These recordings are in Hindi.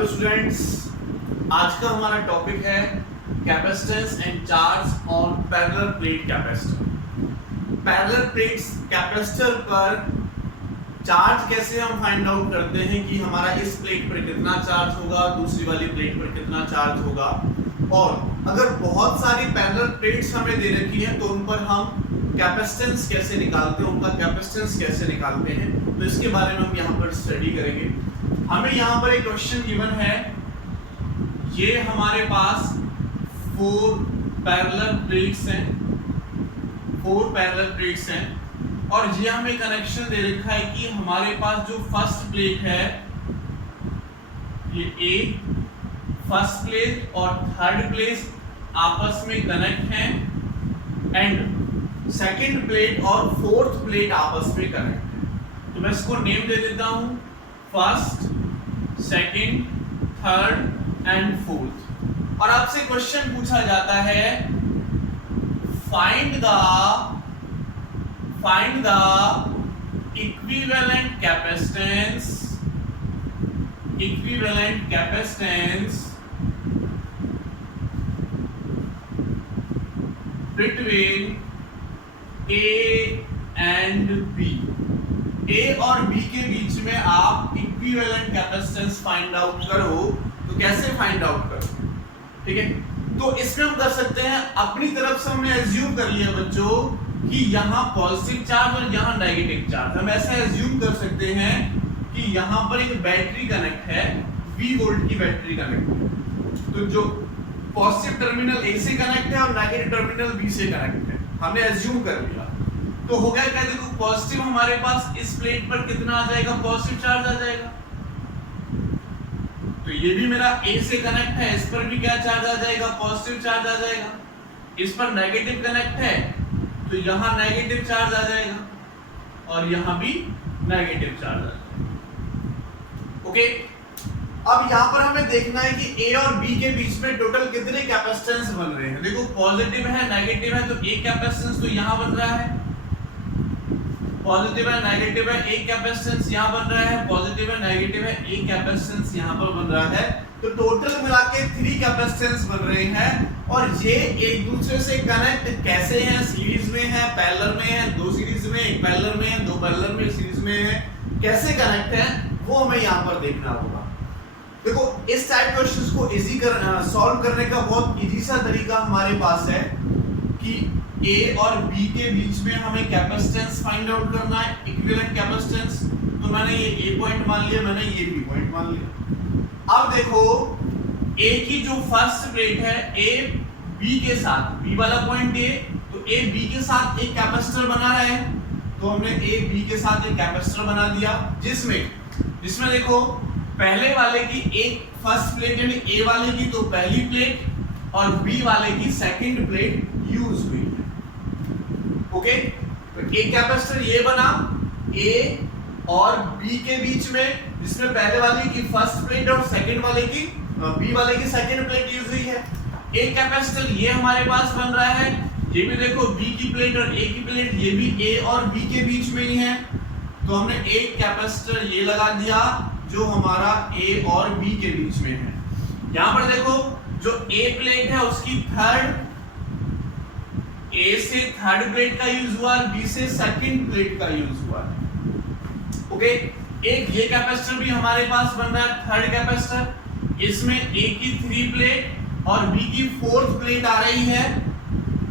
हेलो स्टूडेंट्स, आज का हमारा टॉपिक है capacitance and charge on parallel plate capacitor. Parallel plates capacitor पर चार्ज कैसे हम फाइंड आउट करते हैं कि हमारा इस प्लेट पर कितना चार्ज होगा, दूसरी वाली प्लेट पर कितना चार्ज होगा। और अगर बहुत सारी पैरेलल प्लेट्स हमें दे रखी हैं तो उन पर हम कैपेसिटेंस कैसे निकालते हैं, उनका कैपेसिटेंस कैसे निकालते हैं, तो इसके बारे में हम यहाँ पर स्टडी करेंगे। हमें यहाँ पर एक क्वेश्चन गिवन है, ये हमारे पास 4 पैरेलल प्लेट्स हैं, 4 पैरेलल प्लेट्स हैं और ये हमें कनेक्शन दे रखा है कि हमारे पास जो फर्स्ट प्लेट है ये ए, फर्स्ट प्लेट और थर्ड प्लेट आपस में कनेक्ट हैं एंड सेकंड प्लेट और फोर्थ प्लेट आपस में कनेक्ट है। तो मैं इसको नेम दे देता हूं, first, second, third and fourth. और आपसे क्वेश्चन पूछा जाता है find the equivalent capacitance between A and B. A और बी के बीच में आप इक्विवेलेंट कैपेसिटेंस फाइंड आउट करो, तो कैसे फाइंड आउट करो? ठीक है, तो इसमें हम कर सकते हैं, अपनी तरफ से हमने एज्यूम कर लिया बच्चों कि यहाँ पॉजिटिव चार्ज और यहाँ नेगेटिव चार्ज। हम ऐसा एज्यूम कर सकते हैं कि यहाँ पर एक बैटरी कनेक्ट है, 20 वोल्ट की बैटरी कनेक्ट है। तो जो पॉजिटिव टर्मिनल ए से कनेक्ट है और नेगेटिव टर्मिनल बी से कनेक्ट है, हमने एज्यूम कर लिया। तो हो गया क्या, देखो पॉजिटिव हमारे पास इस प्लेट पर कितना आ जाएगा, पॉजिटिव चार्ज आ जाएगा। तो ये भी मेरा ए से कनेक्ट है, इस पर भी क्या चार्ज आ जाएगा, पॉजिटिव चार्ज आ जाएगा। इस पर नेगेटिव कनेक्ट है तो यहाँ नेगेटिव चार्ज आ जाएगा और यहाँ भी नेगेटिव चार्ज आ जाएगा। ओके, अब यहाँ पर हमें देखना है कि ए और बी के बीच में टोटल कितने कैपेसिटेंस बन रहे हैं। देखो पॉजिटिव है, नेगेटिव है, तो एक कैपेसिटेंस तो यहाँ बन रहा है, पॉजिटिव है, नेगेटिव है, एक कैपेसिटेंस यहाँ बन रहा है, पॉजिटिव है, नेगेटिव है, एक कैपेसिटेंस यहाँ पर बन रहा है। तो टोटल मिला के 3 कैपेसिटेंस बन रहे हैं और ये एक दूसरे से कनेक्ट कैसे हैं, सीरीज में है, पैरेलल में है, 2 सीरीज में, एक पैरेलल में है, 2 पैरेलल में, सीरीज में है, कैसे कनेक्ट है वो हमें यहाँ पर देखना होगा। देखो इस टाइप क्वेश्चंस को सॉल्व करने का बहुत इजी सा तरीका हमारे पास है कि ए और बी के बीच में हमें कैपेसिटेंस फाइंड आउट करना है, इक्विवेलेंट कैपेसिटेंस। तो मैंने ये ए पॉइंट मान लिया, मैंने ये बी पॉइंट मान लिया। अब देखो ए की जो फर्स्ट प्लेट है, ए बी के साथ, बी वाला पॉइंट ए, तो ए बी के साथ एक कैपेसिटर बना रहा है, तो हमने ए बी के साथ एक कैपेसिटर बना दिया जिसमें देखो पहले वाले की एक फर्स्ट प्लेट यानी ए वाले की तो पहली प्लेट और बी वाले की सेकंड प्लेट यूज हुई है। ओके, तो एक कैपेसिटर ये बना ए और बी के बीच में, जिसमें पहले वाले की फर्स्ट प्लेट और सेकंड वाले की बी वाले की सेकंड प्लेट यूज हुई है। एक कैपेसिटर ये हमारे पास बन रहा है, ये भी देखो बी की प्लेट और ए की प्लेट, ये भी ए और बी के बीच में ही है, तो हमने एक कैपेसिटर ये लगा दिया जो हमारा ए और बी के बीच में है। यहां पर देखो जो ए प्लेट है उसकी ए से थर्ड प्लेट का यूज हुआ, बी से सेकंड प्लेट का यूज हुआ। ओके, एक ये कैपेसिटर भी हमारे पास बन रहा है, थर्ड कैपेसिटर, इसमें ए की 3 प्लेट और बी की 4th प्लेट आ रही है,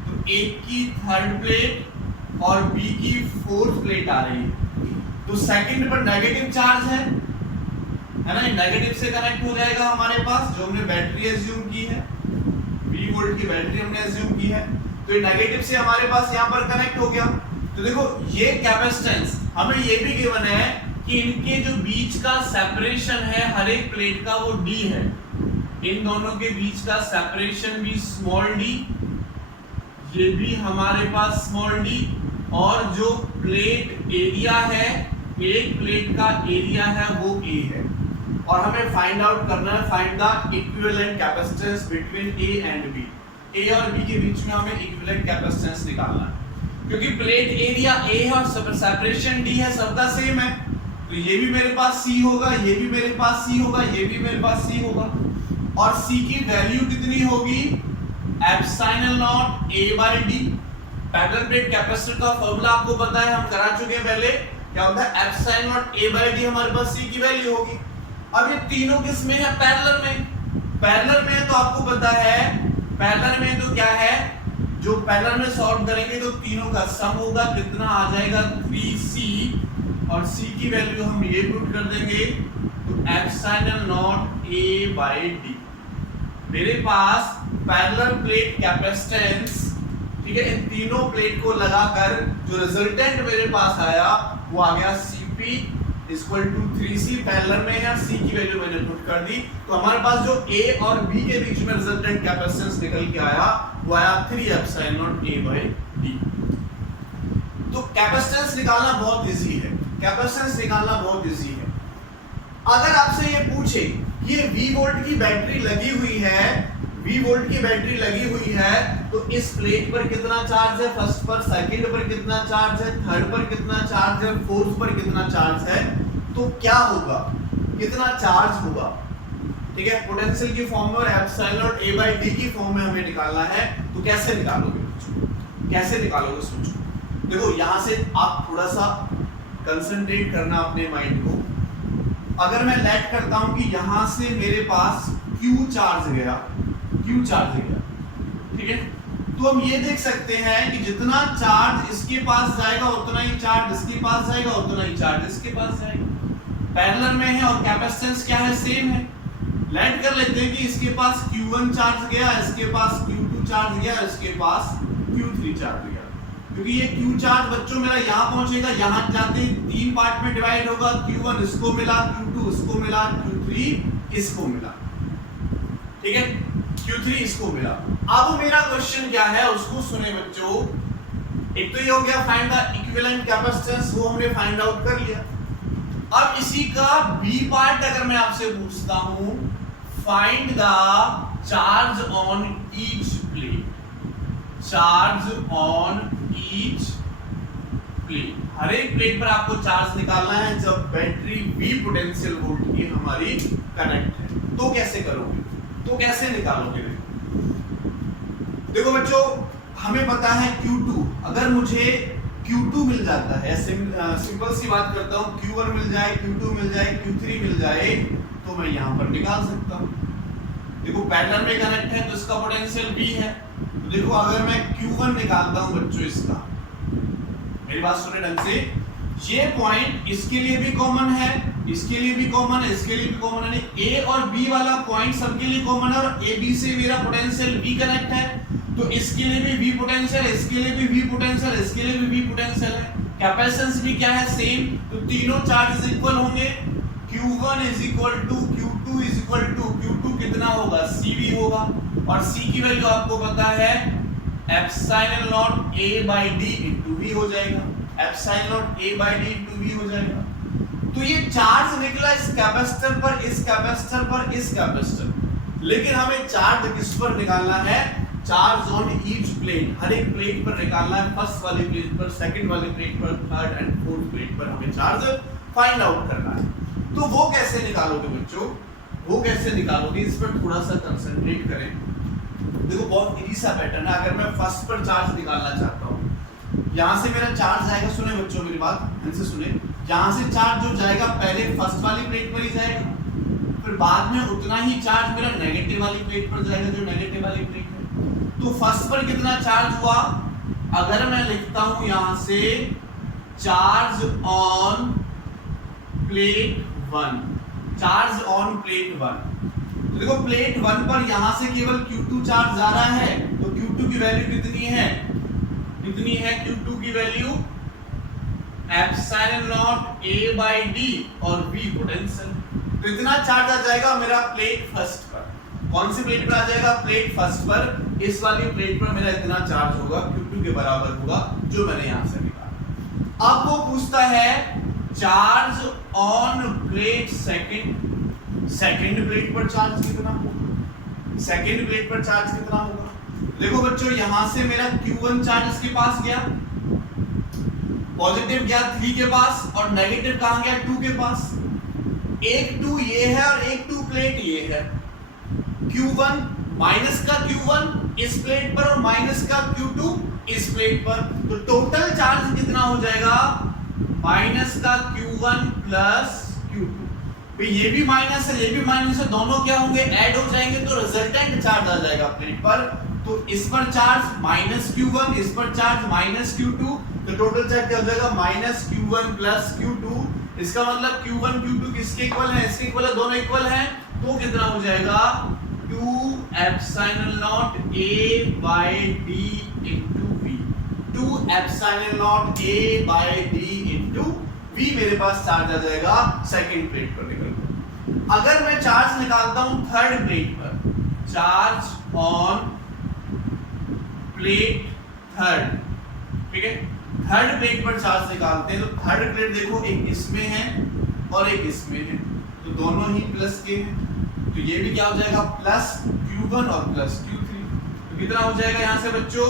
तो ए की थर्ड प्लेट और बी की 4th प्लेट आ रही है। तो सेकंड पर नेगेटिव चार्ज है ना, नेगेटिव से कनेक्ट हो जाएगा हमारे पास, जो हमने बैटरी एज्यूम की है, 20 वोल्ट की बैटरी हमने एज्यूम की है, तो ये नेगेटिव से हमारे पास यहाँ पर कनेक्ट हो गया। तो देखो ये कैपेसिटेंस हमें ये भी गिवन है कि इनके जो बीच का सेपरेशन है हर एक प्लेट का वो d है, इन दोनों के बीच का सेपरेशन भी स्मॉल d, ये भी हमारे पास स्मॉल d, और जो प्लेट एरिया है, एक प्लेट का एरिया है वो a है। और हमें फाइंड आउट करना है, find the equivalent capacitance between A and B. A और बी के बीच में हमें इक्विवेलेंट कैपेसिटेंस निकालना है, क्योंकि प्लेट एरिया ए है और सेपरेशन डी है, सबका सेम है, तो ये भी मेरे पास C होगा, ये भी मेरे पास C होगा, ये भी मेरे पास C होगा, और C की वैल्यू कितनी होगी, epsilon naught A by D। Parallel plate capacitor का फॉर्मूला आपको पता है, हम करा चुके हैं पहले, क्या होता है, epsilon naught A by D हमारे पास C की वैल्यू होगी। अब ये तीनों किस में है, पैरेलल में। पैरेलल में तो आपको पता है, पैरेलल में तो क्या है, जो पैरेलल में सॉल्व करेंगे तो तीनों का सम होगा, कितना आ जाएगा 3C, और C की वैल्यू हम ये पुट कर देंगे, तो epsilon naught A by D। मेरे पास पैरेलल प्लेट कैपेसिटेंस, ठीक है, इन तीनों प्लेट को लगाकर जो रिजल्टेंट मेरे पास आया वो आ गया Cp equal to 3C। Parallel में है, C की वैल्यू मैंने पुट कर दी, तो हमारे पास जो A और B के बीच में रिजल्टेंट कैपेसिटेंस निकल के आया वो आया 3 epsilon naught A by D। तो कैपेसिटेंस निकालना बहुत इजी है, कैपेसिटेंस निकालना बहुत इजी है। अगर आपसे ये पूछे कि ये V वोल्ट की बैटरी लगी हुई है, V वोल्ट की बैटरी लगी हुई है, तो इस प्लेट पर कितना चार्ज है, फर्स्ट पर, सेकंड पर कितना चार्ज है, थर्ड पर कितना चार्ज है, फोर्थ पर कितना चार्ज है, तो क्या होगा, कितना चार्ज होगा, ठीक है, पोटेंशियल की फॉर्म में और epsilon naught A by D की फॉर्म में हमें निकालना है। तो कैसे निकालोगे बच्चों, कैसे निकालोगे, सोचो। देखो यहां से आप थोड़ा सा कंसंट्रेट करना अपने माइंड को। अगर मैं लेट करता हूं कि यहां से मेरे पास Q चार्ज गया, Q चार्ज गया, ठीक है, तो हम ये देख सकते हैं कि जितना चार्ज इसके पास जाएगा उतना ही चार्ज इसके पास जाएगा, उतना ही चार्ज इसके पास जाएगा। पैरेलल में है और कैपेसिटेंस क्या है, सेम है। लेट कर लेते हैं कि इसके पास Q1 चार्ज गया, इसके पास Q2 चार्ज गया, इसके पास Q3 चार्ज गया। क्योंकि ये Q चार्ज बच्चों मेरा यहाँ पहुंचेगा, यहाँ जाते ही 3 पार्ट में डिवाइड होगा, Q1 इसको मिला, Q2 इसको मिला, Q3 इसको मिला, ठीक है, Q3 इसको मिला। अब मेरा क्वेश्चन क्या है उसको सुने बच्चों। एक तो ये हो गया फाइंड द इक्विवेलेंट कैपेसिटेंस, वो हमने फाइंड आउट कर लिया। अब इसी का बी पार्ट अगर मैं आपसे पूछता हूं, find the charge on each plate, charge on each plate, हर एक प्लेट पर आपको चार्ज निकालना है जब बैटरी V पोटेंशियल वोल्ट की हमारी कनेक्ट है। तो कैसे करोगे, तो कैसे निकालोगे? देखो बच्चों, हमें पता है Q2, अगर मुझे Q2 मिल जाता है, सिंपल सी बात करता हूं, Q1 मिल जाए, Q2 मिल जाए, Q3 मिल जाए, तो मैं यहां पर निकाल सकता हूं। देखो पैरेलल में कनेक्ट है तो इसका पोटेंशियल V है, तो देखो अगर मैं Q1 निकालता हूं बच्चों, इसका, मेरी बात सुने ढंग से, ये पॉइंट इसके लिए भी कॉमन है, इसके लिए भी कॉमन है, इसके लिए भी कॉमन है, नहीं A और B वाला पॉइंट सबके लिए कॉमन है, और AB से मेरा पोटेंशियल V कनेक्ट है, तो इसके लिए भी V पोटेंशियल है, इसके लिए भी V पोटेंशियल है, इसके लिए भी V पोटेंशियल है, कैपेसिटेंस भी क्या है, सेम, तो तीनों चार्जेस इक्वल होंगे। Q1 is equal to Q2 is equal to Q2 कितना होगा, CV होगा, और C की वैल्यू आपको पता है epsilon naught A by D into V हो जाएगा, epsilon naught A by D into V हो जाएगा। तो ये चार्ज निकला इस कैपेसिटर पर, इस कैपेसिटर पर, इस कैपेसिटर, लेकिन हमें चार्ज किस पर निकालना है, चार्ज ऑन ईच प्लेट, हर एक प्लेट पर निकालना है, फर्स्ट वाली प्लेट पर, सेकंड वाली प्लेट पर, थर्ड एंड फोर्थ प्लेट पर हमें चार्ज फाइंड आउट करना है। तो वो कैसे निकालोगे बच्चों, वो कैसे निकालोगे, इस पर थोड़ा सा कंसंट्रेट करें। देखो बहुत इजी सा पैटर्न है। अगर मैं फर्स्ट पर चार्ज निकालना चाहता हूँ, यहाँ से मेरा चार्ज आएगा, सुने बच्चों मेरी बात ध्यान से सुने, यहाँ से चार्ज जो जाएगा पहले फर्स्ट वाली प्लेट पर ही जाएगा, फिर बाद में उतना ही चार्ज मेरा नेगेटिव वाली प्लेट पर जाएगा, जो नेगेटिव वाली प्लेट है। तो फर्स्ट पर कितना चार्ज हुआ, अगर मैं लिखता हूं यहां से charge on plate 1, charge on plate 1, तो देखो प्लेट 1 पर यहां से केवल Q2 चार्ज जा रहा है, तो Q2 की वैल्यू कितनी है, कितनी है Q2 की value, epsilon naught A by D और V पोटेंशियल, तो इतना चार्ज आ जाएगा मेरा प्लेट फर्स्ट पर। कौन सी प्लेट पर आ जाएगा, प्लेट फर्स्ट पर, इस वाली प्लेट पर मेरा इतना चार्ज होगा, Q2 के बराबर होगा, जो मैंने यहां से निकाला। अब वो पूछता है charge on plate second, second plate पर चार्ज कितना होगा, सेकंड प्लेट पर चार्ज कितना होगा। देखो बच्चों, यहां से मेरा Q1 चार्ज इसके पास गया, पॉजिटिव गया 3 के पास और नेगेटिव कहां गया 2 के पास। एक 2 ये है और एक 2 प्लेट ये है। Q1 माइनस का Q1 इस प्लेट पर और माइनस का Q2 इस प्लेट पर, तो टोटल चार्ज कितना हो जाएगा माइनस का Q1 प्लस Q2। तो ये भी माइनस है ये भी माइनस है, दोनों क्या होंगे ऐड हो जाएंगे तो रिजल्टेंट चार्ज आ जाएगा प्लेट पर। तो इस पर चार्ज माइनस Q1 इस पर चार्ज माइनस Q2, तो टोटल चार्ज क्या हो जाएगा माइनस Q1 प्लस Q2। इसका मतलब Q1 Q2 किसके इक्वल है, इसके इक्वल है, दोनों इक्वल हैं, तो कितना हो जाएगा 2 epsilon naught A by D into V। 2 epsilon naught A by D into V मेरे पास चार्ज आ जाएगा सेकंड प्लेट पर निकल कर। अगर मैं चार्ज निकालता हूं थर्ड प्लेट पर, चार्ज ऑन प्लेट थर्ड, ठीक है, थर्ड प्लेट पर चार्ज निकालते हैं, तो थर्ड प्लेट देखो एक इसमें है और एक इसमें है, तो दोनों ही प्लस के हैं, तो ये भी क्या हो जाएगा प्लस Q1 और प्लस Q3। तो कितना हो जाएगा यहां से बच्चों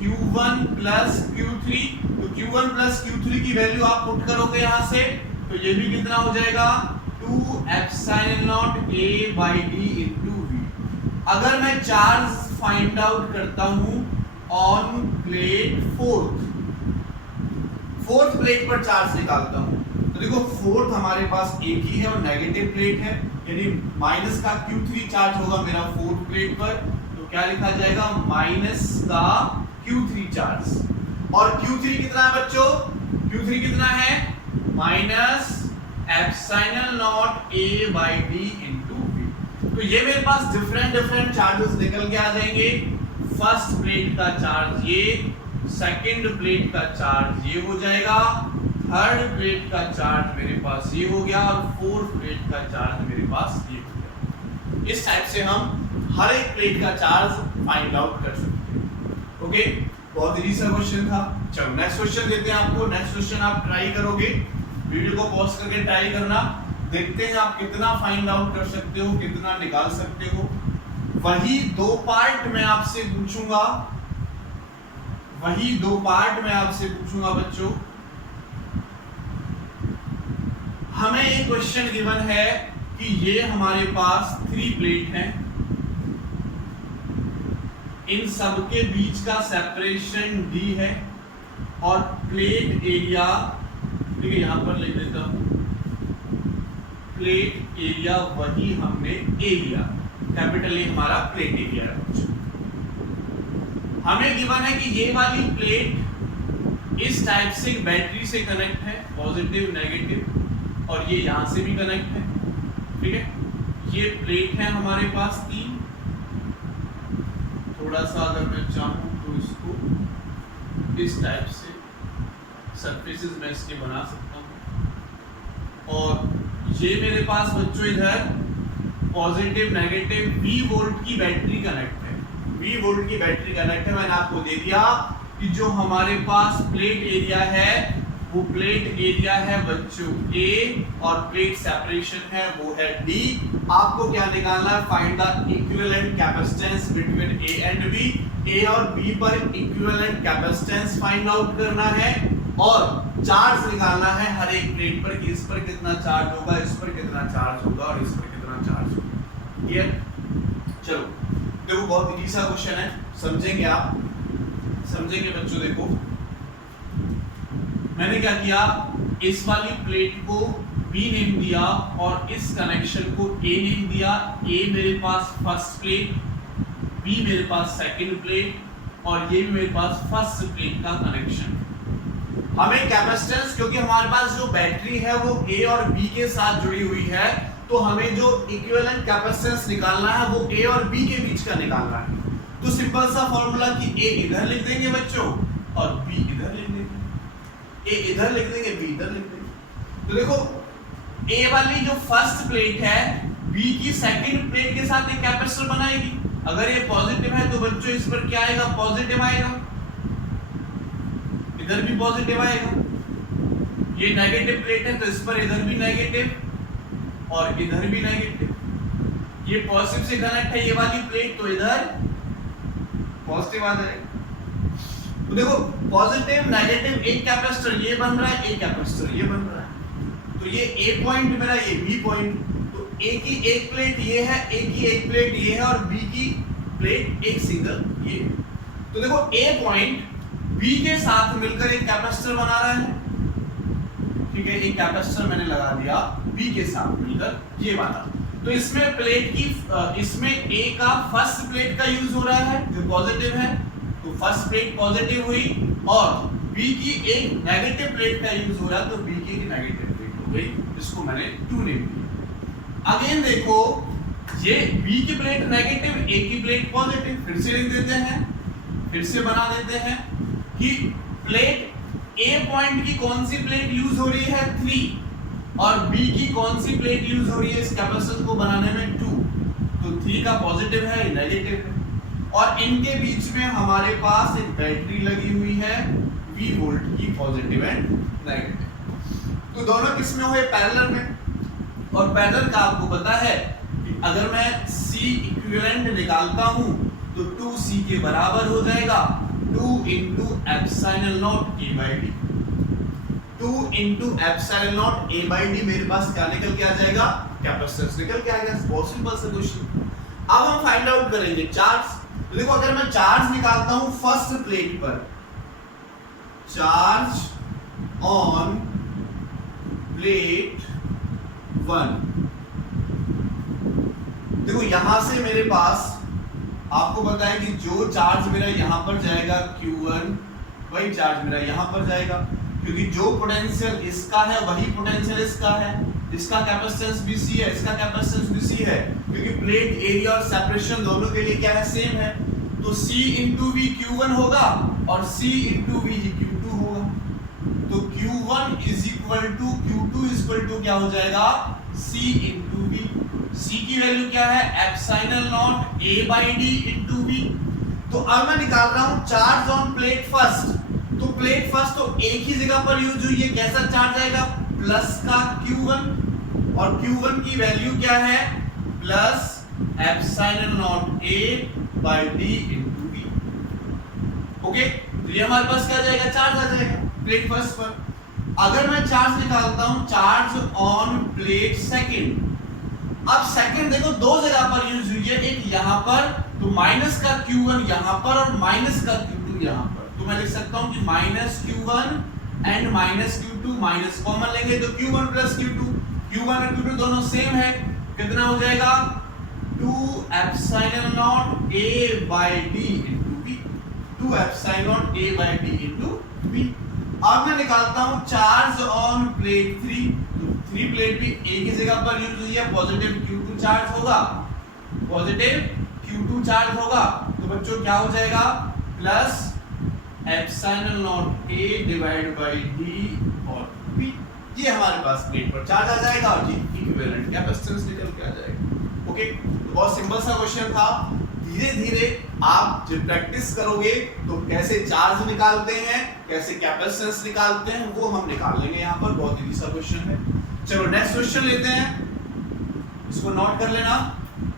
Q1 प्लस Q3, तो Q1 प्लस Q3 की वैल्यू आप पुट करोगे यहां से, तो ये भी कितना हो जाएगा 2 epsilon naught A by D into V। अगर मैं चार्ज फाइंड आउट करता हूं ऑन प्लेट फोर्थ प्लेट पर चार्ज निकालता हूं, तो देखो फोर्थ हमारे पास एक ही है और नेगेटिव प्लेट है, यानी माइनस का Q3 चार्ज होगा मेरा फोर्थ प्लेट पर, तो क्या लिखा जाएगा माइनस का Q3 चार्ज। और Q3 कितना है बच्चों, Q3 कितना है minus epsilon naught A by D into V। तो ये मेरे पास डिफरेंट चार्जेस निकल के आ जाएंगे। फर्स्ट प्लेट का चार्ज ये, सेकंड प्लेट का चार्ज ये हो जाएगा, थर्ड प्लेट का चार्ज मेरे पास ये हो गया और फोर्थ प्लेट का चार्ज मेरे पास ये हो गया। इस टाइप से हम हर एक प्लेट का चार्ज फाइंड आउट कर सकते हैं। ओके, बहुत इजी सा क्वेश्चन था। चलो नेक्स्ट क्वेश्चन देते हैं आपको। नेक्स्ट क्वेश्चन आप ट्राई करोगे, वीडियो को पॉज करके ट्राई करना, देखते हैं आप कितना फाइंड आउट कर सकते हो, कितना निकाल सकते हो। वही दो पार्ट मैं आपसे पूछूंगा, वही दो पार्ट मैं आपसे पूछूंगा बच्चों। हमें एक क्वेश्चन गिवन है कि ये हमारे पास 3 प्लेट हैं, इन सब के बीच का सेपरेशन D है और प्लेट एरिया, ठीक है यहां पर लिख देता हूं, प्लेट एरिया वही हमने एरिया, कैपिटल ए हमारा प्लेट एरिया है। हमें गिवन है कि ये वाली प्लेट इस टाइप से बैटरी से कनेक्ट है, पॉजिटिव नेगेटिव, और ये यहां से भी कनेक्ट है, ठीक है। ये प्लेट है हमारे पास 3, थोड़ा सा अगर मैं चाहूं तो इसको इस टाइप से सरफेसेस में इसके बना सकता हूं, और ये मेरे पास बच्चों इधर पॉजिटिव नेगेटिव 20 वोल्ट की बैटरी कनेक्ट है, 20 वोल्ट की बैटरी कनेक्ट है। मैंने आपको दे दिया कि जो हमारे पास प्लेट एरिया है वो प्लेट एरिया है बच्चों A और प्लेट सेपरेशन है वो है D। आपको क्या निकालना है, find the equivalent capacitance between A and B। A और B पर इक्विवेलेंट कैपेसिटेंस फाइंड आउट करना है और चार्ज निकालना है हर एक प्लेट पर कि इस पर कितना चार्ज होगा, इस पर कितना चार्ज होगा और इस पर कितना चार्ज होगा। क्लियर? चलो देखो बहुत इजी सा क्वेश्चन है, समझेंगे आप, समझेंगे बच्चों। देखो मैंने क्या किया, इस वाली प्लेट को B नेम दिया और इस कनेक्शन को A नेम दिया। A मेरे पास फर्स्ट प्लेट, B मेरे पास सेकंड प्लेट और ये भी मेरे पास फर्स्ट प्लेट का कनेक्शन। हमें कैपेसिटेंस, क्योंकि हमारे पास जो बैटरी है वो A और B के साथ जुड़ी हुई है, तो हमें जो इक्विवेलेंट कैपेसिटेंस निकालना है वो A और B के बीच का निकालना है। तो सिंपल सा फॉर्मूला कि A इधर लिख देंगे बच्चों और B इधर लिख देंगे, A इधर लिख देंगे B इधर लिख देंगे। तो देखो A वाली जो फर्स्ट प्लेट है B की सेकंड प्लेट के साथ एक कैपेसिटर बनाएगी। अगर ये पॉजिटिव है तो बच्चों इस पर क्या आएगा, पॉजिटिव आएगा, इधर भी पॉजिटिव आएगा। ये नेगेटिव प्लेट है तो इस पर इधर भी नेगेटिव और इधर भी नेगेटिव। ये पॉजिटिव से कनेक्ट है ये वाली प्लेट, तो इधर पॉजिटिव आ जाएगा। तो देखो पॉजिटिव नेगेटिव एक कैपेसिटर ये बन रहा है, एक कैपेसिटर ये बन रहा है। तो ये ए पॉइंट मेरा, ये बी पॉइंट। तो ए की एक प्लेट ये है, ए की एक प्लेट ये है और बी की प्लेट एक सिंगल ये। तो देखो ए पॉइंट बी के साथ मिलकर एक कैपेसिटर बना रहा है, ठीक है। एक कैपेसिटर मैंने लगा दिया बी के साथ मिलकर, ये वाला। तो इसमें प्लेट की इसमें ए का फर्स्ट प्लेट का यूज हो रहा है जो पॉजिटिव है, तो फर्स्ट प्लेट पॉजिटिव हुई, और बी की एक नेगेटिव प्लेट का यूज हो रहा है, तो बी की एक नेगेटिव प्लेट हो गई, जिसको मैंने 2 नेम दिया। अगेन देखो ये बी की प्लेट नेगेटिव, ए की प्लेट पॉजिटिव, फिर से लिख देते हैं, फिर से बना देते हैं कि प्लेट ए पॉइंट की कौन सी प्लेट यूज हो रही है 3, और बी की कौन सी प्लेट यूज हो रही है इस कैपेसिटर को बनाने में 2। तो 3 का पॉजिटिव है, नेगेटिव है, और इनके बीच में हमारे पास एक बैटरी लगी हुई है V वोल्ट की, पॉजिटिव एंड नेगेटिव। तो दोनों किस में हुए, पैरेलल में। और पैरेलल का आपको पता है कि अगर मैं C इक्विवेलेंट निकालता हूं तो 2C के बराबर हो जाएगा 2 into epsilon naught A by D। 2 into epsilon naught A by D मेरे पास क्या निकल के आ जाएगा, कैपेसिटेंस निकल के आ गया। बहुत सिंपल सा क्वेश्चन। अब हम फाइंड आउट करेंगे चार्ज। तो देखो अगर मैं चार्ज निकालता हूं फर्स्ट प्लेट पर, चार्ज ऑन प्लेट 1, देखो यहां से मेरे पास आपको पता है कि जो चार्ज मेरा यहां पर जाएगा Q1, वही चार्ज मेरा यहां पर जाएगा, क्योंकि जो पोटेंशियल इसका है वही पोटेंशियल इसका है। इसका कैपेसिटेंस BC है, इसका कैपेसिटेंस BC है, क्योंकि प्लेट एरिया और सेपरेशन दोनों के लिए क्या है, सेम है। तो C into V Q1 होगा और C into V Q2 होगा। तो Q1 is equal to Q2 is equal to क्या हो जाएगा, C into V। C की वैल्यू क्या है, epsilon naught A by D into V। तो अब मैं निकाल रहा हूं चार्ज ऑन प्लेट फर्स्ट। तो प्लेट फर्स्ट तो एक ही जगह पर यूज हुई है, कैसा चार्ज आएगा, प्लस का Q1, और Q1 की वैल्यू क्या है, plus epsilon naught A by D into V। Okay, तो ये हमारे पास क्या जाएगा, चार्ज आ जाएगा प्लेट फर्स्ट पर। अगर मैं चार्ज निकालता हूं चार्ज ऑन प्लेट सेकंड, अब सेकंड देखो दो जगह पर यूज हुई है, एक यहां पर, तो माइनस का Q1 यहां पर और माइनस का Q2 यहां पर। तो मैं लिख सकता हूं कि minus Q1 and minus Q2, minus common लेंगे तो Q1 प्लस Q2, Q1 और Q2 दोनों सेम है, कितना हो जाएगा, 2 epsilon naught A by D into V। 2 epsilon naught A by D into V। अब मैं निकालता हूं चार्ज ऑन प्लेट 3, तो 3 प्लेट भी एक ही जगह पर यूज हुई है, पॉजिटिव Q2 चार्ज होगा, पॉजिटिव Q2 चार्ज होगा, तो बच्चों क्या हो जाएगा, plus epsilon naught A divide by D और V। ये हमारे पास प्लेट पर चार्ज आ जाएगा और ये इक्विवेलेंट कैपेसिटेंस निकल के आ जाएगा। ओके, तो बहुत सिंपल सा क्वेश्चन था। धीरे धीरे आप जब प्रैक्टिस करोगे तो कैसे चार्ज निकालते हैं, कैसे कैपेसिटेंस निकालते हैं, वो हम निकाल लेंगे। यहाँ पर बहुत इजी सा क्वेश्चन है। चलो नेक्स्ट क्वेश्चन लेते हैं, इसको नोट कर लेना।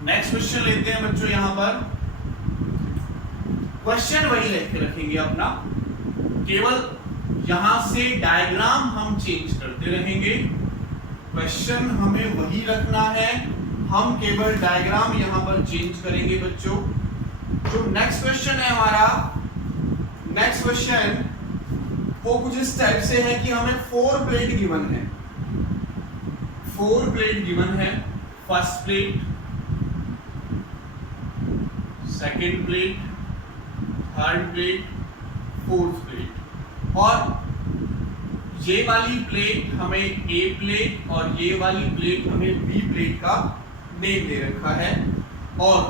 नेक्स्ट क्वेश्चन लेते हैं बच्चों, यहाँ पर क्वेश्चन वही लिख के रखेंगे अपना, केवल यहां से डायग्राम हम चेंज करते रहेंगे। क्वेश्चन हमें वही रखना है, हम केवल डायग्राम यहां पर चेंज करेंगे बच्चों। जो नेक्स्ट क्वेश्चन है हमारा, नेक्स्ट क्वेश्चन वो कुछ इस टाइप से है कि हमें 4 प्लेट गिवन है, 4 प्लेट गिवन है, first plate, second plate, third plate, fourth plate, और ये वाली प्लेट हमें A प्लेट और ये वाली प्लेट हमें B प्लेट का नेम दे रखा है, और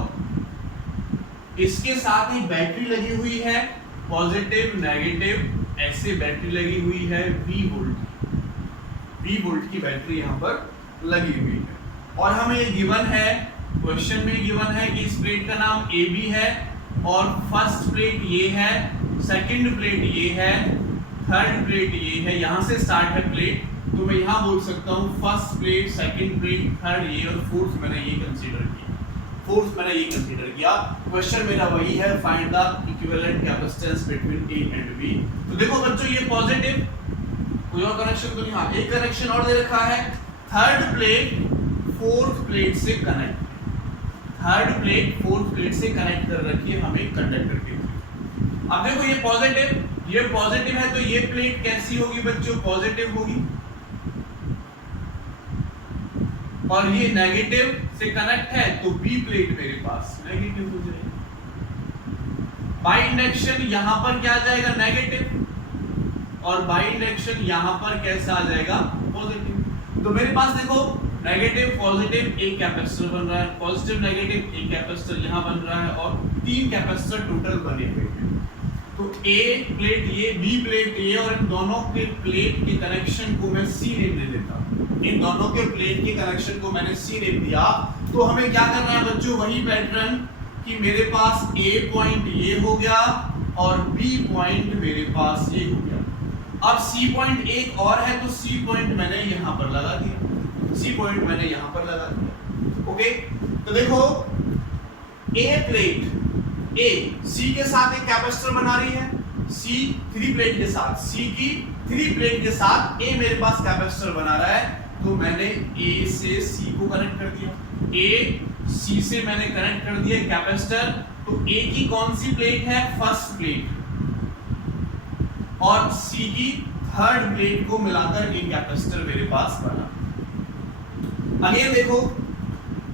इसके साथ ही बैटरी लगी हुई है, पॉजिटिव नेगेटिव ऐसे बैटरी लगी हुई है, V वोल्ट की बैटरी यहाँ पर लगी हुई है। और हमें ये गिवन है, क्वेश्चन में गिवन है कि इस प्लेट का नाम AB है, और फर्स्ट प्लेट ये है, सेकंड प्लेट ये है, थर्ड प्लेट ये है, यहां से स्टार्ट है प्लेट, तो मैं यहां बोल सकता हूं first plate, second plate, third ये, और फोर्थ मैंने ये कंसीडर किया। फोर्स मैंने ये कंसीडर किया। क्वेश्चन मेरा वही है, find the equivalent capacitance between A and B. तो देखो बच्चों ये पॉजिटिव, कोई और कनेक्शन तो नहीं, हाँ एक कनेक्शन और दे रखा है, थर्ड प्लेट फोर्थ प्लेट से connect, third plate fourth plate से कनेक्ट कर रखी है हमें कंडक्टर के थ्रू। अब देखो ये पॉजिटिव है तो ये प्लेट कैसी होगी बच्चों, पॉजिटिव होगी, और ये नेगेटिव से कनेक्ट है तो बी प्लेट मेरे पास नेगेटिव हो जाएगी। बाई इंडक्शन यहां पर क्या आ जाएगा, नेगेटिव, और बाई इंडक्शन यहां पर कैसा आ जाएगा, पॉजिटिव। तो मेरे पास देखो नेगेटिव पॉजिटिव एक कैपेसिटर बन रहा है, पॉजिटिव नेगेटिव एक कैपेसिटर यहां बन रहा है, और 3 कैपेसिटर टोटल बने हुए हैं। तो ए प्लेट ये, बी प्लेट ये, और इन दोनों के प्लेट के कनेक्शन को मैं सी नेम दे देता हूं। इन दोनों के प्लेट के कनेक्शन को मैंने सी नेम दिया। तो हमें क्या करना है बच्चों, वही पैटर्न कि मेरे पास ए पॉइंट ये हो गया और बी पॉइंट मेरे पास ये हो गया। अब सी पॉइंट एक और है तो सी पॉइंट मैंने यहां पर लगा दिया, सी पॉइंट मैंने यहां पर लगा दिया। ओके, तो देखो ए प्लेट ए सी के साथ एक कैपेसिटर बना रही है, सी 3 प्लेट के साथ, सी की 3 प्लेट के साथ ए मेरे पास कैपेसिटर बना रहा है। तो मैंने ए से सी को कनेक्ट कर दिया, ए सी से मैंने कनेक्ट कर दिया कैपेसिटर। तो ए की कौन सी प्लेट है, फर्स्ट प्लेट, और सी की थर्ड प्लेट को मिलाकर एक कैपेसिटर मेरे पास बना। अगेन देखो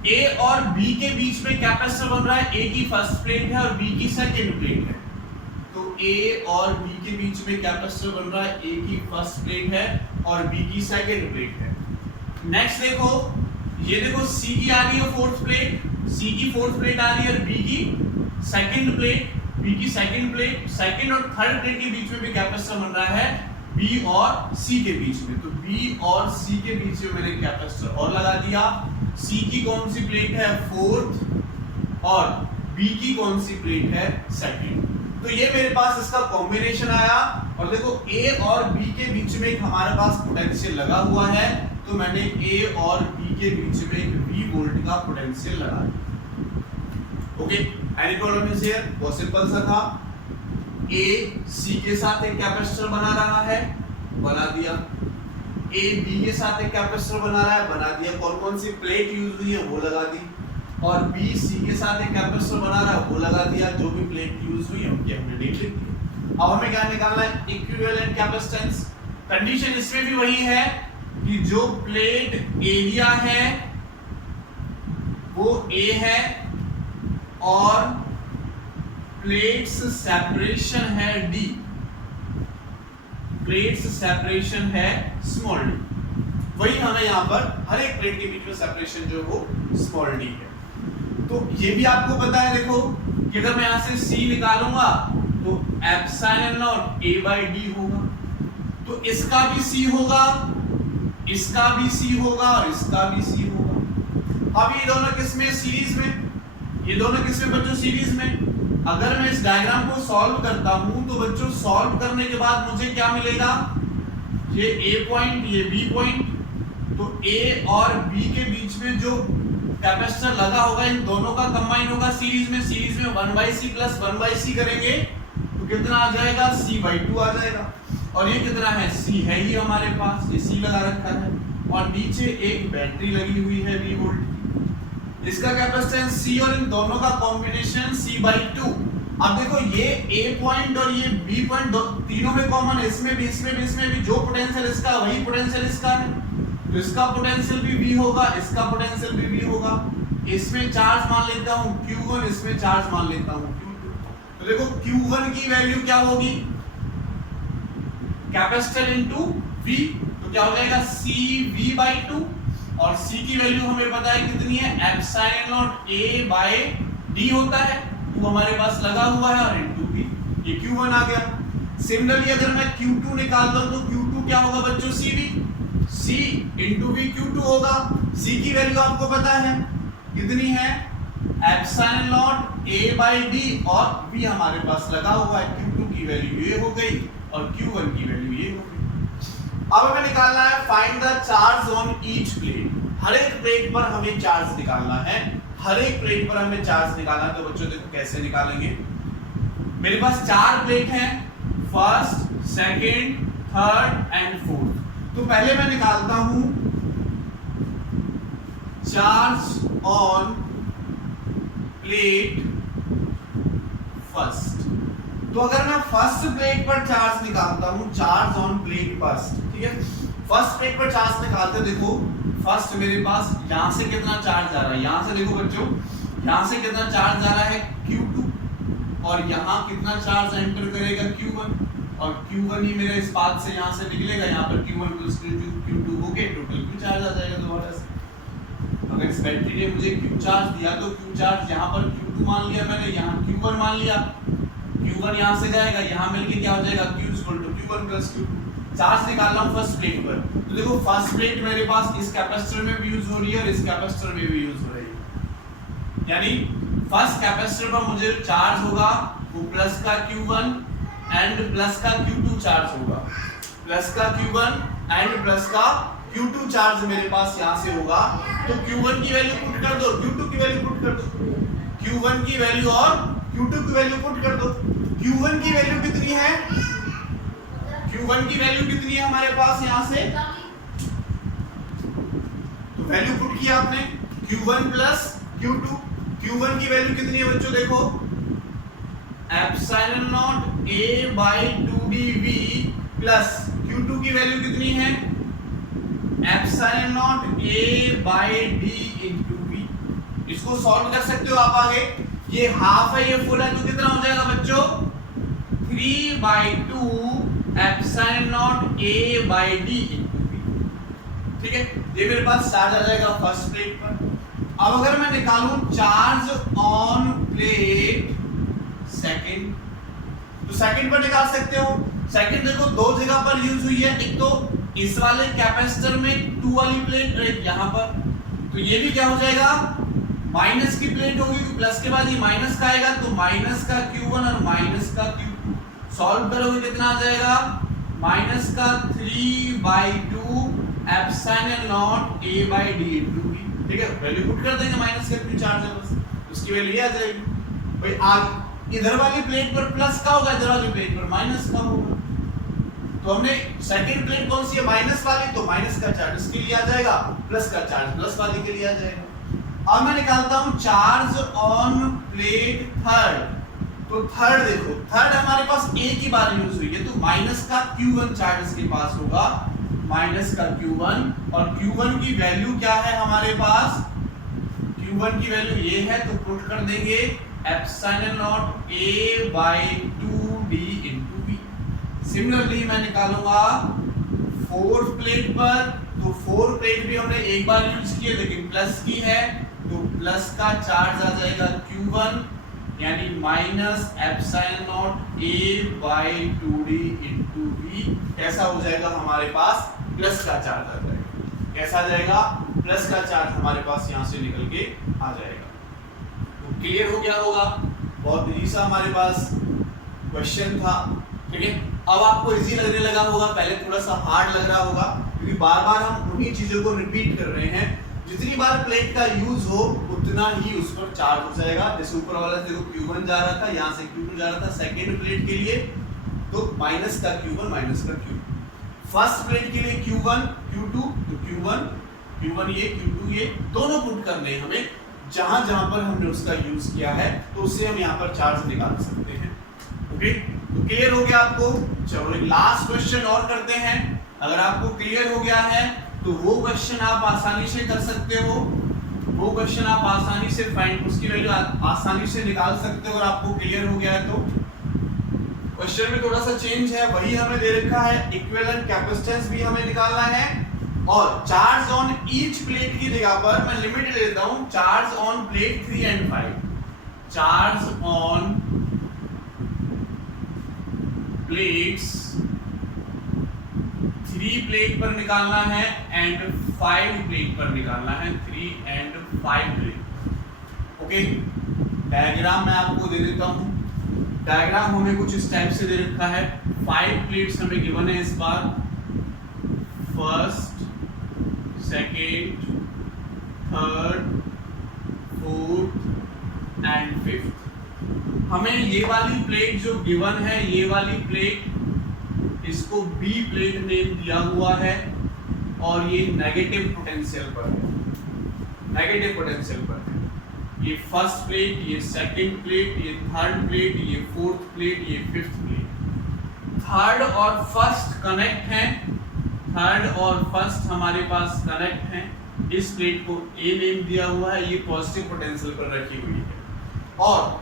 ए और बी के बीच में कैपेसिटर बन रहा है, ए की फर्स्ट प्लेट है और बी की सेकंड प्लेट है। तो ए और बी के बीच में कैपेसिटर बन रहा है, ए की फर्स्ट प्लेट है और बी की सेकंड प्लेट है। नेक्स्ट देखो, ये देखो सी की आ रही है फोर्थ प्लेट, सी की फोर्थ प्लेट आ रही है, और बी की सेकंड प्लेट, बी की सेकंड प्लेट, सेकंड और थर्ड प्लेट के बीच में भी कैपेसिटर बन रहा है बी और सी के बीच में। तो बी और सी के बीच में मैंने कैपेसिटर और लगा दिया। सी की कौन सी प्लेट है, फोर्थ, और बी की कौन सी प्लेट है, सेकंड। तो ये मेरे पास इसका कॉम्बिनेशन आया। और देखो ए और बी के बीच में एक हमारे पास पोटेंशियल लगा हुआ है, तो मैंने ए और बी के बीच में एक V वोल्ट का पोटेंशियल लगा दिया। Okay, any problem is here, बहुत सिंपल सा था। ए सी के साथ एक कैपेसिटर बना रहा है, बना दिया। ए बी के साथ एक कैपेसिटर बना रहा है, बना दिया। कौन कौन सी प्लेट यूज हुई है वो लगा दी, और बी सी के साथ एक कैपेसिटर बना रहा है वो लगा दिया। जो भी प्लेट यूज हुई है उनकी हमने नेम लिख दी। अब हमें क्या निकालना है, इक्विवेलेंट कैपेसिटेंस। कंडीशन इसमें भी वही है कि जो प्लेट एरिया है वो ए है और प्लेट्स सेपरेशन है डी, प्लेट्स सेपरेशन है स्मॉल डी। वही हमें यहाँ पर हर एक प्लेट के बीच में सेपरेशन जो वो स्मॉल डी है। तो ये भी आपको पता है देखो कि अगर मैं यहाँ से C निकालूंगा तो epsilon naught A by D होगा। तो इसका भी C होगा, इसका भी C होगा और इसका भी C होगा। अब ये दोनों किसमें, सीरीज में, ये दोनों किसमें बच्चों, सीरीज में। अगर मैं इस डायग्राम को सॉल्व करता हूं तो बच्चों सॉल्व करने के बाद मुझे क्या मिलेगा, ये A पॉइंट ये B पॉइंट। तो A और B के बीच में जो कैपेसिटर लगा होगा इन दोनों का कंबाइन होगा सीरीज में। सीरीज में 1/c प्लस 1/c करेंगे तो कितना आ जाएगा, C/2 आ जाएगा। और ये कितना है, C है ही हमारे पास, ये C लगा रखा है, और नीचे एक बैटरी लगी हुई है V वोल्ट। इसका कैपेसिटेंस C और इन दोनों का कॉम्बिनेशन C/2। अब देखो ये A पॉइंट और ये B पॉइंट तीनों में कॉमन है, इसमें भी इसमें भी इसमें भी। जो पोटेंशियल इसका वही पोटेंशियल इसका है, तो इसका पोटेंशियल भी V होगा, इसका पोटेंशियल भी V होगा। इसमें चार्ज मान लेता हूं Q1, इसमें चार्ज मान लेता हूं Q2। तो देखो Q1 की वैल्यू क्या होगी, कैपेसिटर इनटू V, तो क्या हो जाएगा CV/2। और C की वैल्यू हमें पता है कितनी है, epsilon naught A by D होता है, वो हमारे पास लगा हुआ है, और इनटू V, ये Q1 आ गया। सिमिलरली अगर मैं Q2 निकाल दूं तो Q2 क्या होगा बच्चों, CV, C into V Q2 होगा। C की वैल्यू आपको पता है कितनी है, epsilon naught A by D, और V हमारे पास लगा हुआ है। Q2 की वैल्यू ये हो गई और Q1 की वैल्यू ये हो गई। अब हमें निकालना है find the charge on each plate. हर एक प्लेट पर हमें चार्ज निकालना है, हर एक प्लेट पर हमें चार्ज निकालना है। तो बच्चों देखो कैसे निकालेंगे। मेरे पास 4 प्लेट हैं, first, second, third and fourth. तो पहले मैं निकालता हूं चार्ज ऑन प्लेट फर्स्ट। तो अगर मैं फर्स्ट प्लेट पर चार्ज निकालता हूं, चार्ज ऑन प्लेट फर्स्ट, ठीक है, फर्स्ट प्लेट पर चार्ज निकालते देखो, फर्स्ट मेरे पास यहां से कितना चार्ज आ रहा है, यहां से देखो बच्चों, यहां से कितना चार्ज आ रहा है Q2, और यहां कितना चार्ज एंटर करेगा Q1, और Q1 ही मेरे इस पाथ से यहां से निकलेगा, यहां पर Q1 प्लस Q2 होके टोटल Q चार्ज आ जाएगा दोबारा से। अगर इस बैटरी ने मुझे Q चार्ज दिया तो Q चार्ज यहां पर Q2 मान लिया मैंने, यहां Q1 मान लिया, Q1 यहां से जाएगा, यहां मिलके क्या हो जाएगा Q Q1 plus Q2। Charge निकालना हूं फर्स्ट प्लेट पर, तो देखो फर्स्ट प्लेट मेरे पास इस कैपेसिटर में भी यूज हो रही है और इस कैपेसिटर में भी यूज हो रही है, यानी फर्स्ट कैपेसिटर पर मुझे चार्ज होगा वो प्लस का Q1 एंड प्लस का Q2 चार्ज होगा, प्लस का Q1 एंड प्लस का Q2 चार्ज मेरे पास यहां से होगा। तो Q1 की वैल्यू पुट कर दो, Q2 की वैल्यू पुट कर दो, Q1 की वैल्यू और Q2 की वैल्यू पुट कर दो। Q1 की वैल्यू कितनी है, Q1 की वैल्यू कितनी है हमारे पास यहां से, तो वैल्यू पुट किया आपने Q1 प्लस Q2। Q1 की वैल्यू कितनी है बच्चों देखो, epsilon naught A by 2dV plus Q2 की वैल्यू कितनी है, epsilon naught A by D into V। इसको सॉल्व कर सकते हो आप आगे, ये हाफ है ये फुल है, तो कितना हो जाएगा बच्चों 3/2 epsilon naught A by D into V, ठीक है। ये मेरे पास चार्ज आ जाएगा फर्स्ट प्लेट पर। अब अगर मैं निकालूं चार्ज ऑन प्लेट सेकंड, तो सेकंड पर निकाल सकते हो। सेकंड देखो दो जगह पर यूज हुई है, एक तो इस वाले कैपेसिटर में 2 वाली प्लेट, एक यहां पर, तो ये भी क्या हो जाएगा माइनस की प्लेट होगी, प्लस के बाद ये माइनस का आएगा, तो माइनस का Q1 और माइनस का Q2 सॉल्व करोगे कितना आ जाएगा, माइनस का 3/2 epsilon naught A by D into V, ठीक है। वैल्यू पुट कर देंगे, माइनस का Q चार्ज है बस, उसकी वैल्यू आ जाएगी। भाई आगे इधर वाली प्लेट पर प्लस का होगा, इधर वाली प्लेट पर माइनस का होगा, तो हमने सेकंड प्लेट कौन सी है माइनस वाली, तो माइनस का चार्ज इसके लिए आ जाएगा, प्लस का चार्ज प्लस वाली के लिए आ जाएगा। अब मैं निकालता हूं चार्ज ऑन प्लेट थर्ड, तो थर्ड देखो, थर्ड हमारे पास एक ही बार यूज हुई है, तो माइनस का Q1 चार्ज इसके पास होगा, माइनस का Q1, और Q1 की वैल्यू क्या है हमारे पास, Q1 की वैल्यू ये है, तो पुट कर देंगे epsilon naught A by 2D into V। Similarly मैं निकालूंगा फोर्थ प्लेट पर, तो फोर्थ प्लेट भी हमने एक बार यूज की है लेकिन प्लस की है, तो प्लस का चार्ज आ जाएगा Q1, यानी minus epsilon naught A by 2D into V। कैसा हो जाएगा हमारे पास प्लस का चार्ज आ जाएगा, कैसा आ जाएगा प्लस का चार्ज हमारे पास यहां से निकल के आ जाएगा। तो क्लियर हो गया होगा, बहुत इजी सा हमारे पास क्वेश्चन था, ठीक है। अब आपको इजी लगने लगा होगा, पहले थोड़ा सा हार्ड लग रहा होगा क्योंकि बार बार हम उन्हीं चीजों को रिपीट कर रहे हैं। जितनी बार प्लेट का यूज हो उतना ही उस पर चार्ज हो जाएगा। जैसे ऊपर वाला देखो Q1 जा रहा था, यहाँ से Q2 जा रहा था सेकेंड प्लेट के लिए, तो माइनस का Q1 माइनस का Q2। फर्स्ट प्लेट के लिए Q1 Q2, तो Q1 ये Q2 ये दोनों पुट करने हैं हमें, जहां जहां पर हमने उसका यूज किया है तो उससे हम यहाँ पर चार्ज निकाल सकते हैं। ओके, तो क्लियर हो गया आपको। चलो एक लास्ट क्वेश्चन और करते हैं। अगर आपको क्लियर हो गया है तो वो क्वेश्चन आप आसानी से कर सकते हो, वो क्वेश्चन आप आसानी से फाइंड उसकी वैल्यू आसानी से निकाल सकते हो। और आपको क्लियर हो गया है तो क्वेश्चन में थोड़ा सा चेंज है, वही हमें दे रखा है, इक्विवेलेंट कैपेसिटेंस भी हमें निकालना है और चार्ज ऑन ईच प्लेट की जगह पर मैं लिमिट ले लेता हूं, charge on plate 3 and 5, charge on plates 3 plate पर निकालना है एंड 5 प्लेट पर निकालना है, 3 एंड 5 प्लेट। ओके, डायग्राम मैं आपको दे देता हूं। डायग्राम हमें कुछ इस टाइप से दे रखा है। 5 प्लेट्स हमें गिवन है इस बार, first, second, third, fourth and fifth. हमें ये वाली प्लेट जो गिवन है, ये वाली प्लेट, इसको बी प्लेट नेम दिया हुआ है और ये नेगेटिव पोटेंशियल पर है, नेगेटिव पोटेंशियल पर है। ये फर्स्ट प्लेट, ये सेकंड प्लेट, ये थर्ड प्लेट, ये फोर्थ प्लेट, ये फिफ्थ प्लेट। थर्ड और फर्स्ट कनेक्ट हैं, थर्ड और फर्स्ट हमारे पास कनेक्ट हैं। इस प्लेट को ए नेम दिया हुआ है, ये पॉजिटिव पोटेंशियल पर रखी हुई है। और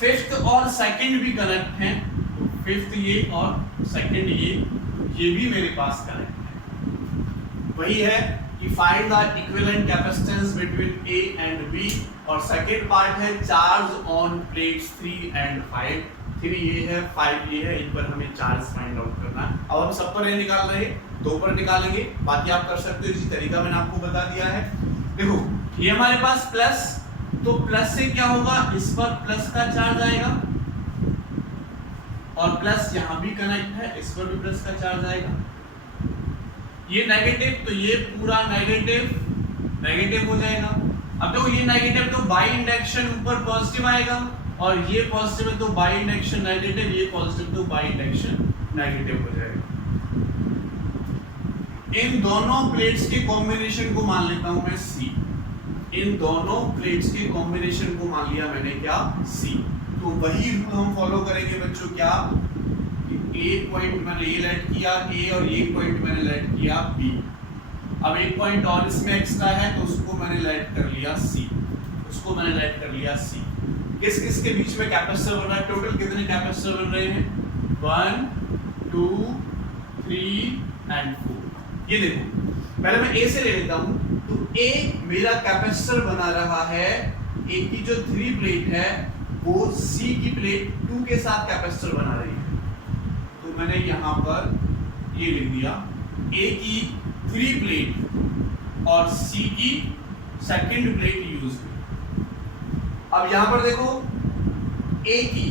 फिफ्थ और सेकंड भी कनेक्ट हैं, तो फिफ्थ ये और सेकंड ये भी मेरे पास कनेक्ट है। वही है कि find the equivalent capacitance between A and B. और सेकंड पार्ट है चार्ज ऑन प्लेट्स 3 एंड 5। 3 ये है, 5 ये है, इन पर हमें चार्ज फाइंड आउट करना है। अब हम सब पर ये निकाल रहे हैं, 2 पर निकालेंगे, बाकी आप कर सकते हो इसी तरीका मैंने आपको बता दिया है। देखो ये हमारे पास प्लस, तो प्लस से क्या होगा, इस पर प्लस का चार्ज आएगा और प्लस यहां भी कनेक्ट है, इस पर भी प्लस का चार्ज आएगा। ये नेगेटिव, तो ये पूरा नेगेटिव हो जाएगा। अब देखो ये नेगेटिव तो बाई इंडक्शन ऊपर पॉजिटिव आएगा, और ये पॉजिटिव है तो बाई इंडक्शन नेगेटिव, ये पॉजिटिव तो बाई इंडक्शन नेगेटिव हो जाएगा। इन दोनों प्लेट्स के कॉम्बिनेशन को मान लेता हूं मैं C। इन दोनों प्लेट्स के कॉम्बिनेशन को मान लिया मैंने क्या, C। तो वही रूल हम फॉलो करेंगे बच्चों, क्या, एक पॉइंट मैंने ये लेट किया A और एक पॉइंट मैंने लेट किया B। अब एक पॉइंट और इसमें एक्स्ट्रा है तो उसको मैंने लेट कर लिया C, उसको मैंने लेट कर लिया C। किस किस के बीच में कैपेसिटर बन रहा है, टोटल कितने कैपेसिटर बन रहे हैं, 1 2 3 एंड 4। ये देखो पहले मैं A से ले लेता हूं, तो A मेरा कैपेसिटर बना रहा है, A की जो 3 प्लेट है वो C की प्लेट 2 के साथ कैपेसिटर बना रही है। तो मैंने यहां पर ये लिख दिया, A की 3 प्लेट और C की सेकंड प्लेट यूज हुई। अब यहां पर देखो A की,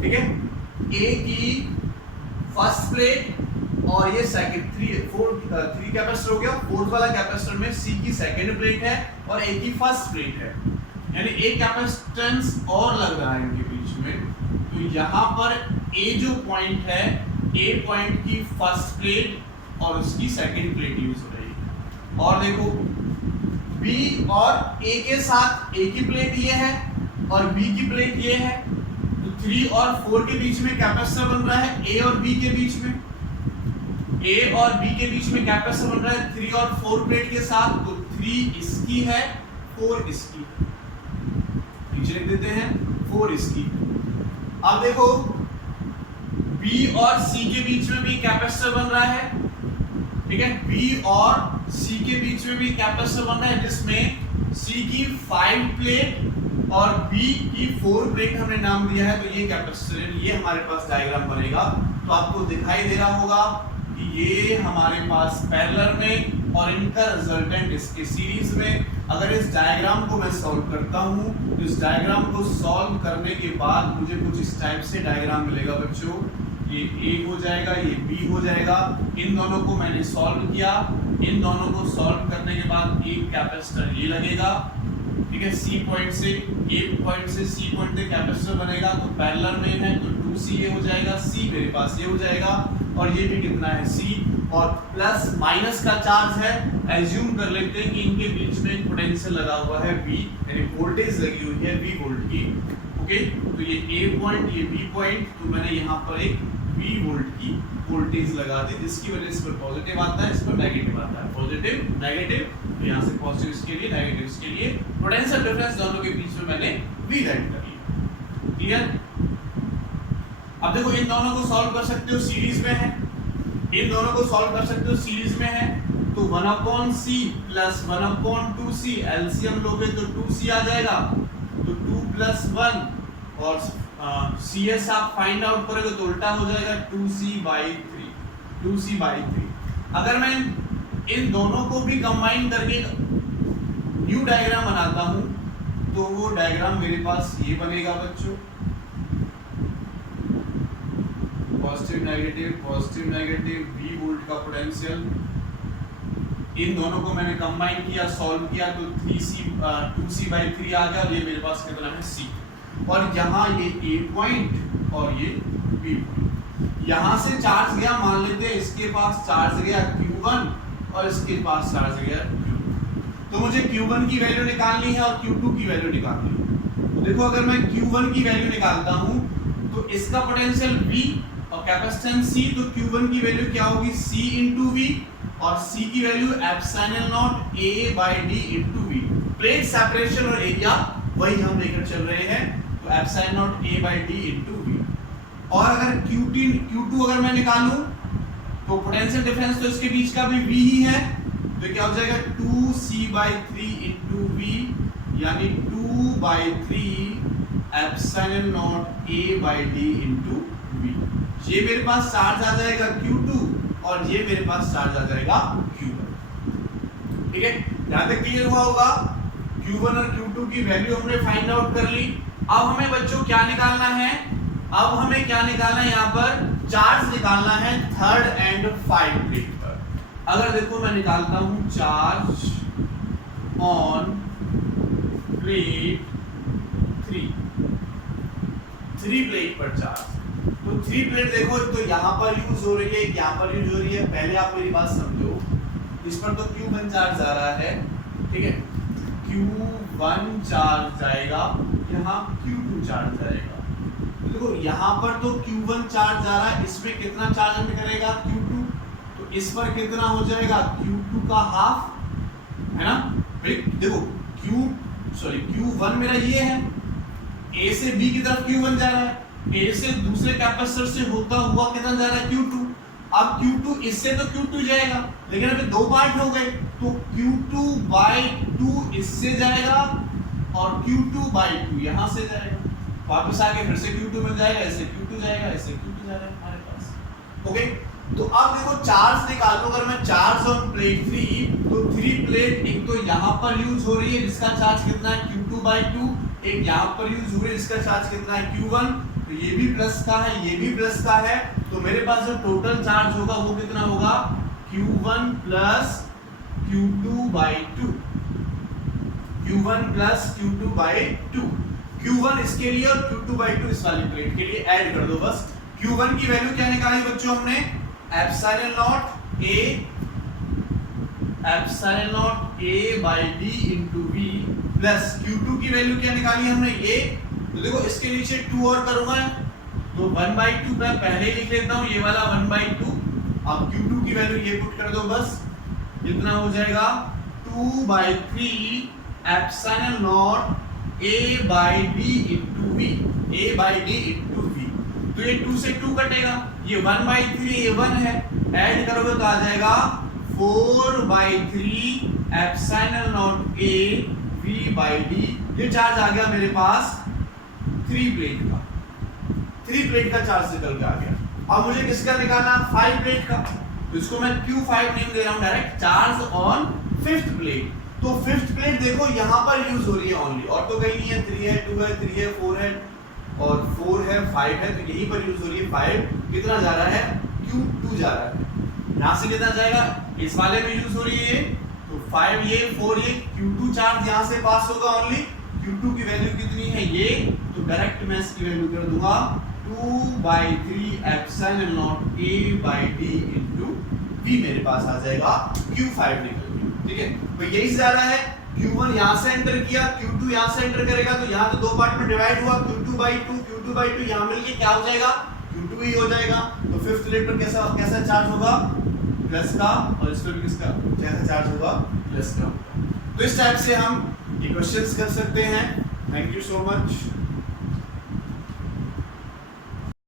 ठीक है, A की फर्स्ट प्लेट और ये सेकंड 3 कैपेसिटर हो गया। फोर्थ वाला कैपेसिटर में C की सेकंड प्लेट है और A की फर्स्ट प्लेट है, यानी एक कैपेसिटेंस और लग रहा है इनके बीच में। तो यहाँ पर A जो पॉइंट है, A पॉइंट की फर्स्ट प्लेट और उसकी सेकंड प्लेट यूज हो रही है। और देखो B और A के साथ A की प्लेट ये है और B की प्लेट ये है, तो 3 और 4 के बीच में कैपेसिटर बन रहा है, A और B के बीच में, A और B के बीच में कैपेसिटर बन रहा है 3 और 4 प्लेट के साथ। तो 3 इसकी है, 4 इसकी, नीचे लिख देते हैं 4 इसकी। अब देखो B और C के बीच में भी कैपेसिटर बन रहा है, ठीक है, B और C के बीच में भी कैपेसिटर बन रहा है, जिसमें C की 5 प्लेट और B की 4 प्लेट हमने नाम दिया है। तो ये कैपेसिटर, ये हमारे पास डायग्राम बनेगा। तो आपको दिखाई दे रहा होगा कि ये हमारे पास पैरेलल में और इनका रिजल्टेंट इसके सीरीज में। अगर इस डायग्राम को मैं सॉल्व करता हूँ, तो इस डायग्राम को सॉल्व करने के बाद मुझे कुछ इस टाइप से डायग्राम मिलेगा बच्चों। ये A हो जाएगा, ये B हो जाएगा। इन दोनों को मैंने सॉल्व किया, इन दोनों को सॉल्व करने के बाद एक कैपेसिटर ये लगेगा, ठीक है, C पॉइंट से A पॉइंट से C पॉइंट तक कैपेसिटर बनेगा। तो पैरेलल में है तो 2C ये हो जाएगा, C मेरे पास ये हो जाएगा, और ये भी कितना है C, और प्लस माइनस का चार्ज है। एज्यूम कर लेते हैं कि इनके बीच में एक पोटेंशियल लगा हुआ है V, यानी वोल्टेज लगी हुई है V वोल्ट की। ओके, तो ये A पॉइंट, ये B पॉइंट, तो मैंने यहाँ पर एक V वोल्ट की वोल्टेज लगा दी, जिसकी वजह से इस पर पॉजिटिव आता है, इस पर नेगेटिव आता है, पॉजिटिव नेगेटिव। तो यहाँ से पॉजिटिव इसके लिए, नेगेटिव इसके लिए, पोटेंशियल डिफरेंस दोनों के बीच में मैंने V राइट कर लिया। क्लियर? अब देखो इन दोनों को सॉल्व कर सकते हो, सीरीज में है, इन दोनों को सॉल्व कर सकते हो, सीरीज में है। तो 1/C प्लस 1/2C, एलसीएम लोगे तो 2C आ जाएगा, तो 2 + 1 और CS आप फाइंड आउट करोगे तो उल्टा हो जाएगा 2C/3, 2C/3। अगर मैं इन दोनों को भी कंबाइन करके न्यू डायग्राम बनाता हूं, तो वो डायग्राम मेरे पास ये बनेगा बच्चों, पॉजिटिव नेगेटिव V वोल्ट का पोटेंशियल, इन दोनों को मैंने कंबाइन किया, सॉल्व किया तो 2c/3 आ गया और ये मेरे पास कितना है c। और यहाँ ये a पॉइंट और ये b पॉइंट। यहाँ से चार्ज गया, मान लेते हैं इसके पास चार्ज गया q1 और इसके पास चार्ज गया q2। तो मुझे q1 की वैल्यू निकालनी है और q2 की वैल्यू निकालनी है। तो देखो अगर मैं q1 की वैल्यू निकालता हूँ तो इसका पोटेंशियल v और कैपेसिटेंस c, तो q1 की वैल्यू क्या होगी c into v और c की value epsilon naught a by d into v। Plate separation और एरिया वही हम लेकर चल रहे हैं, तो epsilon naught a by d into v। और अगर q2 अगर मैं निकालूं तो पोटेंशियल डिफरेंस तो इसके बीच का भी v ही है, तो क्या हो जाएगा 2c/3 into v यानी 2/3 epsilon naught a by d into v। ये मेरे पास चार्ज आ जाएगा q2 और ये मेरे पास चार्ज आ जाएगा q1। ठीक है, यहां तक क्लियर हुआ होगा। q1 और q2 की वैल्यू हमने फाइंड आउट कर ली। अब हमें बच्चों क्या निकालना है, अब हमें क्या निकालना है, यहाँ पर चार्ज निकालना है थर्ड एंड 5 प्लेट पर। अगर देखो मैं निकालता हूं चार्ज ऑन प्लेट 3 प्लेट पर चार्ज। तो 3 प्लेट देखो, तो यहाँ पर यूज हो रही है, यहाँ पर यूज हो रही है। पहले आप मेरी बात समझो, इस पर तो Q1 चार्ज आ रहा है, ठीक है, Q1 चार्ज जाएगा, यहाँ Q2 चार्ज जाएगा। तो देखो यहाँ पर तो Q1 चार्ज आ रहा है, इसमें कितना चार्ज हमें करेगा Q2, तो इस पर कितना हो जाएगा Q2 का हाफ, है ना। देखो Q1 मेरा ये है, A से B की तरफ Q1 जा रहा है, A से दूसरे कैपेसिटर से होता हुआ कितना जा रहा है Q2। अब Q2 इससे तो Q2 जाएगा, लेकिन अभी दो पार्ट हो गए, तो Q2/2 इससे जाएगा और Q2/2 यहाँ से जाएगा। वापस आके फिर से Q2 मिल जाएगा, ऐसे Q2 जाएगा, ऐसे Q2 जाएगा हमारे पास। ओके, तो अब देखो चार्ज निकालो। अगर मैं चार्ज ऑन प्लेट 3, तो 3 प्लेट एक तो यहाँ पर यूज हो रही है जिसका चार्ज कितना है Q2/2, एक यहाँ पर यूज हो रही है जिसका चार्ज कितना है Q1, तो ये भी प्लस का है, ये भी प्लस का है। तो मेरे पास जो टोटल चार्ज होगा वो कितना होगा Q1 plus Q2/2, Q1 plus Q2/2। Q1 इसके लिए और Q2/2 इस वाली प्लेट के लिए ऐड कर दो बस। Q1 की वैल्यू क्या निकाली बच्चों हमने, epsilon naught a by d into v plus Q2 की वैल्यू क्या निकाली हमने ये। तो देखो इसके नीचे 2 और करूंगा, तो 1/2 मैं पहले ही लिख लेता हूँ, ये वाला 1/2। अब Q2 की वैल्यू ये पुट कर दो बस, कितना हो जाएगा 2/3 epsilon naught a by d into v, a by d into v। तो ये 2 से 2 कटेगा, ये 1/3 ये 1 है, ऐड करोगे तो आ जाएगा 4/3 epsilon naught a v by d। ये चार्ज आ गया मेरे पास 3 प्लेट का चार्ज निकल के आ गया। अब मुझे किसका निकालना, 5 प्लेट का, तो इसको मैं Q5 नेम दे रहा हूं direct, charge on 5th plate. तो 5th प्लेट देखो यहाँ पर यूज हो रही है ओनली, और तो कहीं नहीं है, 3 है, 2 है, 3 है, 4 है और 4 है, 5 है, तो यहीं पर यूज हो रही है। 5 कितना जा रहा है Q2 जा रहा है, यहाँ से कितना जाएगा, इस वाले में यूज हो रही है, तो 5 ये 4 ये, Q2 चार्ज यहाँ से पास होगा ओनली। Q2 की वैल्यू कितनी है ये, तो डायरेक्ट मैं इसकी वैल्यू कर दूंगा 2/3 epsilon naught a by d into v मेरे पास आ जाएगा Q5 निकल के, ठीक है। तो यही से आ रहा है, Q1 यहाँ से एंटर किया, Q2 यहाँ से एंटर करेगा, तो यहाँ तो दो पार्ट में डिवाइड हुआ, Q2/2 यहाँ मिलके क्या हो जाएगा Q2 ही हो जाएगा। तो 5th प्लेट पर कैसा चार्ज होगा, प्लस का, और इस पर भी किसका कैसा चार्ज होगा, प्लस का। तो इस टाइप से हम ये क्वेश्चंस कर सकते हैं। Thank you so much.